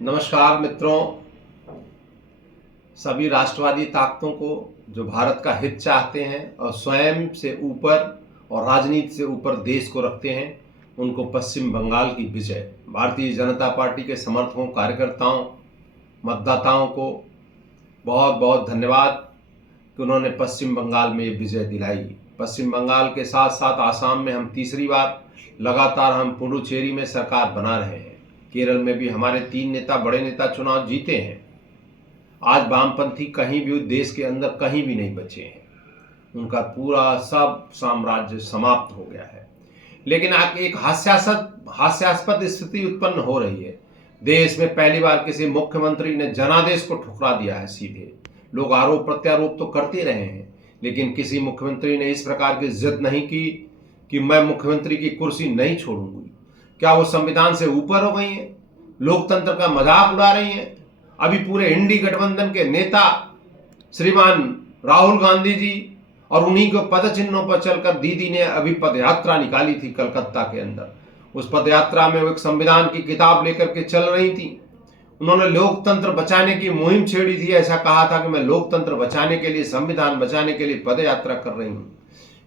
नमस्कार मित्रों, सभी राष्ट्रवादी ताकतों को जो भारत का हित चाहते हैं और स्वयं से ऊपर और राजनीति से ऊपर देश को रखते हैं, उनको पश्चिम बंगाल की विजय, भारतीय जनता पार्टी के समर्थकों, कार्यकर्ताओं, मतदाताओं को बहुत बहुत धन्यवाद कि उन्होंने पश्चिम बंगाल में ये विजय दिलाई। पश्चिम बंगाल के साथ साथ आसाम में हम तीसरी बार लगातार हम पुडुचेरी में सरकार बना रहे हैं। केरल में भी हमारे 3 नेता, बड़े नेता चुनाव जीते हैं। आज वामपंथी कहीं भी देश के अंदर कहीं भी नहीं बचे हैं, उनका पूरा सब साम्राज्य समाप्त हो गया है। लेकिन एक हास्यास्पद स्थिति उत्पन्न हो रही है। देश में पहली बार किसी मुख्यमंत्री ने जनादेश को ठुकरा दिया है। सीधे लोग आरोप प्रत्यारोप तो करते रहे हैं, लेकिन किसी मुख्यमंत्री ने इस प्रकार की जिद नहीं की कि मैं मुख्यमंत्री की कुर्सी नहीं छोड़ूंगी। क्या वो संविधान से ऊपर हो गई हैं? लोकतंत्र का मजाक उड़ा रही हैं? अभी पूरे इंडी गठबंधन के नेता श्रीमान राहुल गांधी जी और उन्हीं को पद चिन्हों पर चलकर दीदी ने अभी पदयात्रा निकाली थी कलकत्ता के अंदर। उस पदयात्रा में वो एक संविधान की किताब लेकर के चल रही थी। उन्होंने लोकतंत्र बचाने की मुहिम छेड़ी थी। ऐसा कहा था कि मैं लोकतंत्र बचाने के लिए, संविधान बचाने के लिए पदयात्रा कर रही हूं।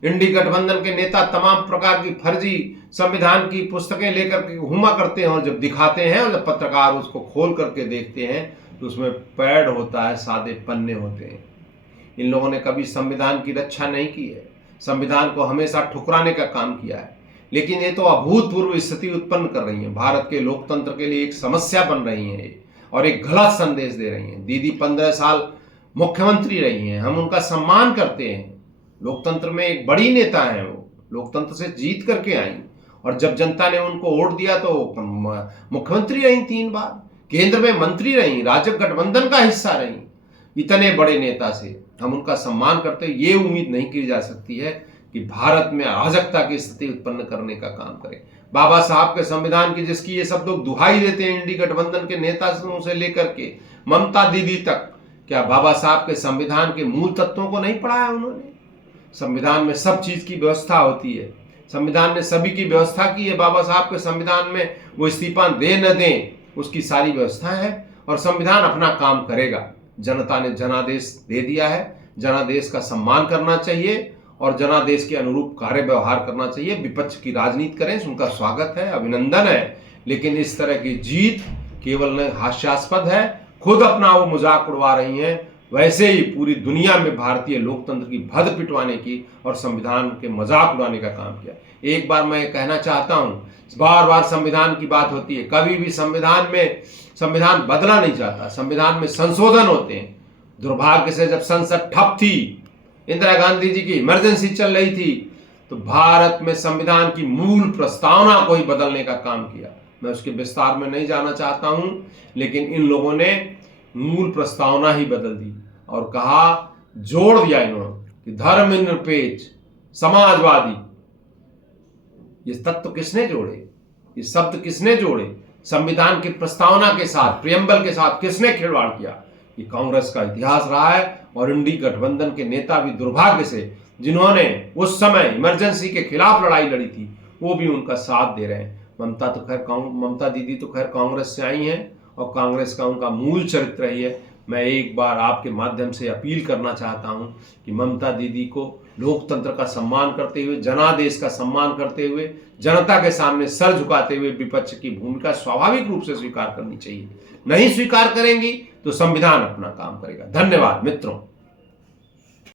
इंडी गठबंधन के नेता तमाम प्रकार की फर्जी संविधान की पुस्तकें लेकर के घूमा करते हैं और जब दिखाते हैं और जब पत्रकार उसको खोल करके देखते हैं तो उसमें पैड होता है, सादे पन्ने होते हैं। इन लोगों ने कभी संविधान की रक्षा नहीं की है, संविधान को हमेशा ठुकराने का काम किया है। लेकिन ये तो अभूतपूर्व स्थिति उत्पन्न कर रही है, भारत के लोकतंत्र के लिए एक समस्या बन रही है और एक गलत संदेश दे रही हैं। दीदी 15 साल मुख्यमंत्री रही हैं, हम उनका सम्मान करते हैं। लोकतंत्र में एक बड़ी नेता है, वो लोकतंत्र से जीत करके आई और जब जनता ने उनको वोट दिया तो मुख्यमंत्री रही 3 बार, केंद्र में मंत्री रही, राजग गठबंधन का हिस्सा रही। इतने बड़े नेता से हम उनका सम्मान करते हैं। ये उम्मीद नहीं की जा सकती है कि भारत में अराजकता की स्थिति उत्पन्न करने का काम करें। बाबा साहब के संविधान की जिसकी ये सब लोग दुहाई देते हैं, इंडी गठबंधन के नेता से लेकर के ममता दीदी तक, क्या बाबा साहब के संविधान के मूल तत्वों को नहीं पढ़ा है उन्होंने? संविधान में सब चीज की व्यवस्था होती है, संविधान ने सभी की व्यवस्था की है। बाबा साहब के संविधान में वो इस्तीफा दे न दें, उसकी सारी व्यवस्था है और संविधान अपना काम करेगा। जनता ने जनादेश दे दिया है, जनादेश का सम्मान करना चाहिए और जनादेश के अनुरूप कार्य व्यवहार करना चाहिए। विपक्ष की राजनीति करें, उनका स्वागत है, अभिनंदन है, लेकिन इस तरह की जीत केवल हास्यास्पद है। खुद अपना वो मजाक उड़वा रही हैं, वैसे ही पूरी दुनिया में भारतीय लोकतंत्र की भद पिटवाने की और संविधान के मजाक उड़ाने का काम किया। एक बार मैं कहना चाहता हूं, बार बार संविधान की बात होती है, कभी भी संविधान बदला नहीं जाता, संविधान में संशोधन होते हैं। दुर्भाग्य से जब संसद ठप थी, इंदिरा गांधी जी की इमरजेंसी चल रही थी, तो भारत में संविधान की मूल प्रस्तावना को ही बदलने का काम किया। मैं उसके विस्तार में नहीं जाना चाहता हूं, लेकिन इन लोगों ने मूल प्रस्तावना ही बदल दी और कहा, जोड़ दिया इन्होंने कि धर्मनिरपेक्ष, समाजवादी। ये तत्व किसने जोड़े? ये शब्द किसने जोड़े? संविधान की प्रस्तावना के साथ, प्रियम्बल के साथ किसने खिलवाड़ किया? ये कांग्रेस का इतिहास रहा है और इंडी गठबंधन के नेता भी दुर्भाग्य से, जिन्होंने उस समय इमरजेंसी के खिलाफ लड़ाई लड़ी थी, वो भी उनका साथ दे रहे हैं। ममता दीदी तो खैर कांग्रेस से आई हैं और कांग्रेस का उनका मूल चरित्र रही है। मैं एक बार आपके माध्यम से अपील करना चाहता हूं कि ममता दीदी को लोकतंत्र का सम्मान करते हुए, जनादेश का सम्मान करते हुए, जनता के सामने सर झुकाते हुए विपक्ष की भूमिका स्वाभाविक रूप से स्वीकार करनी चाहिए। नहीं स्वीकार करेंगी तो संविधान अपना काम करेगा। धन्यवाद मित्रों।